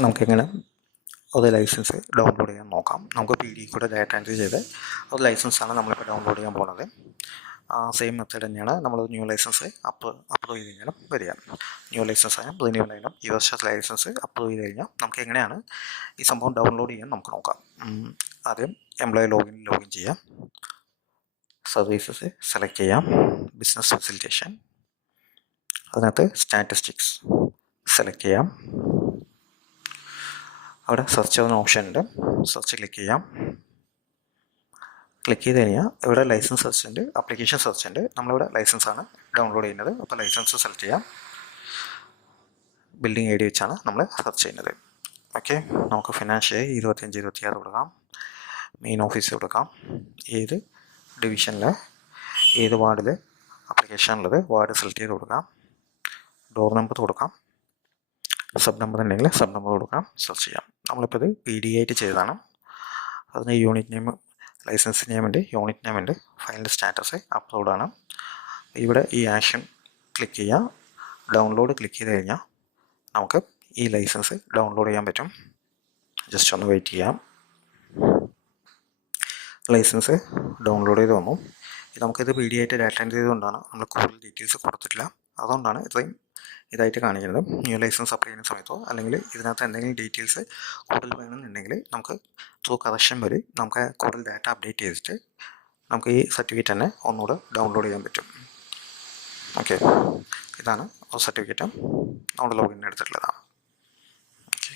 നമുക്കെങ്ങനെ അത് licence download ചെയ്യാൻ നോക്കാം. നമുക്ക് പി ഡി കൂടെ ഡാറ്റ എൻട്രി ചെയ്ത് അത് ലൈസൻസാണ് നമ്മളിപ്പോൾ ഡൗൺലോഡ് ചെയ്യാൻ പോകുന്നത്. സെയിം മെത്തേഡ് തന്നെയാണ് നമ്മൾ ന്യൂ ലൈസൻസ് അപ്രൂവ് ചെയ്ത് കഴിഞ്ഞാലും വരിക. ന്യൂ ലൈസൻസ് ആയാലും റിന്യൂവൽ ആയാലും ഈ വർഷത്തെ ലൈസൻസ് അപ്രൂവ് ചെയ്ത് കഴിഞ്ഞാൽ നമുക്ക് എങ്ങനെയാണ് ഈ സംഭവം ഡൗൺലോഡ് ചെയ്യാൻ നമുക്ക് നോക്കാം. ആദ്യം എംപ്ലോയി ലോഗിൻ ചെയ്യാം. സർവീസസ് സെലക്ട് ചെയ്യാം. ബിസിനസ് ഫെസിലിറ്റേഷൻ, അതിനകത്ത് സ്റ്റാറ്റിസ്റ്റിക്സ് സെലക്ട് ചെയ്യാം. അവിടെ സെർച്ച് ചെയ്യുന്ന ഓപ്ഷൻ ഉണ്ട്, സെർച്ച് ക്ലിക്ക് ചെയ്യാം. ക്ലിക്ക് ചെയ്ത് കഴിഞ്ഞാൽ ഇവിടെ ലൈസൻസ് സെർച്ച് ഉണ്ട്, ആപ്ലിക്കേഷൻ സെർച്ച് ഉണ്ട്. നമ്മളിവിടെ ലൈസൻസാണ് ഡൗൺലോഡ് ചെയ്യുന്നത്. അപ്പോൾ ലൈസൻസ് സെലക്ട് ചെയ്യാം. ബിൽഡിംഗ് ഐ ഡി വെച്ചാണ് നമ്മൾ സെർച്ച് ചെയ്യുന്നത്. ഓക്കെ, നമുക്ക് ഫിനാൻഷ്യൽ 25-26 കൊടുക്കാം. മെയിൻ ഓഫീസ് കൊടുക്കാം. ഏത് ഡിവിഷനിൽ ഏത് വാർഡിൽ ആപ്ലിക്കേഷനുള്ളത് വാർഡ് സെലക്ട് ചെയ്ത് കൊടുക്കാം. ഡോർ നമ്പർ കൊടുക്കാം. സബ് നമ്പർ ഉണ്ടെങ്കിൽ സബ് നമ്പർ കൊടുക്കാം. സെർച്ച് ചെയ്യാം. നമ്മളിപ്പോൾ ഇത് പി ഡി ആയിട്ട് ചെയ്തതാണ്. അതിന് യൂണിറ്റ് നെയിം, ലൈസൻസ് നെയിം ഉണ്ട്, യൂണിറ്റ് നെയിം ഉണ്ട്, ഫയലിൻ്റെ സ്റ്റാറ്റസ് അപ്ലോഡാണ്. ഇവിടെ ഈ ആക്ഷൻ ക്ലിക്ക് ചെയ്യാം. ഡൗൺലോഡ് ക്ലിക്ക് ചെയ്ത് കഴിഞ്ഞാൽ നമുക്ക് ഈ ലൈസൻസ് ഡൗൺലോഡ് ചെയ്യാൻ പറ്റും. ജസ്റ്റ് ഒന്ന് വെയിറ്റ് ചെയ്യാം. ലൈസൻസ് ഡൗൺലോഡ് ചെയ്ത് വന്നു. നമുക്കിത് പി ഡി ആയിട്ട് ഡാറ്റ എൻട്രി ചെയ്തുകൊണ്ടാണ് നമ്മൾ കൂടുതൽ ഡീറ്റെയിൽസ് കൊടുത്തിട്ടില്ല. അതുകൊണ്ടാണ് ഇത്രയും ഇതായിട്ട് കാണിക്കുന്നത്. ന്യൂ ലൈസൻസ് അപ്ലൈ ചെയ്യുന്ന സമയത്തോ അല്ലെങ്കിൽ ഇതിനകത്ത് എന്തെങ്കിലും ഡീറ്റെയിൽസ് കൂടുതൽ വേണമെന്നുണ്ടെങ്കിൽ നമുക്ക് ത്രൂ കറക്ഷൻ വഴി നമുക്ക് കൂടുതൽ ഡാറ്റ അപ്ഡേറ്റ് ചെയ്തിട്ട് നമുക്ക് ഈ സർട്ടിഫിക്കറ്റ് തന്നെ ഒന്നുകൂടെ ഡൗൺലോഡ് ചെയ്യാൻ പറ്റും. ഓക്കെ, ഇതാണ് സർട്ടിഫിക്കറ്റ് നമ്മുടെ ലോഗിൻ എടുത്തിട്ടുള്ളതാണ്. ഓക്കെ.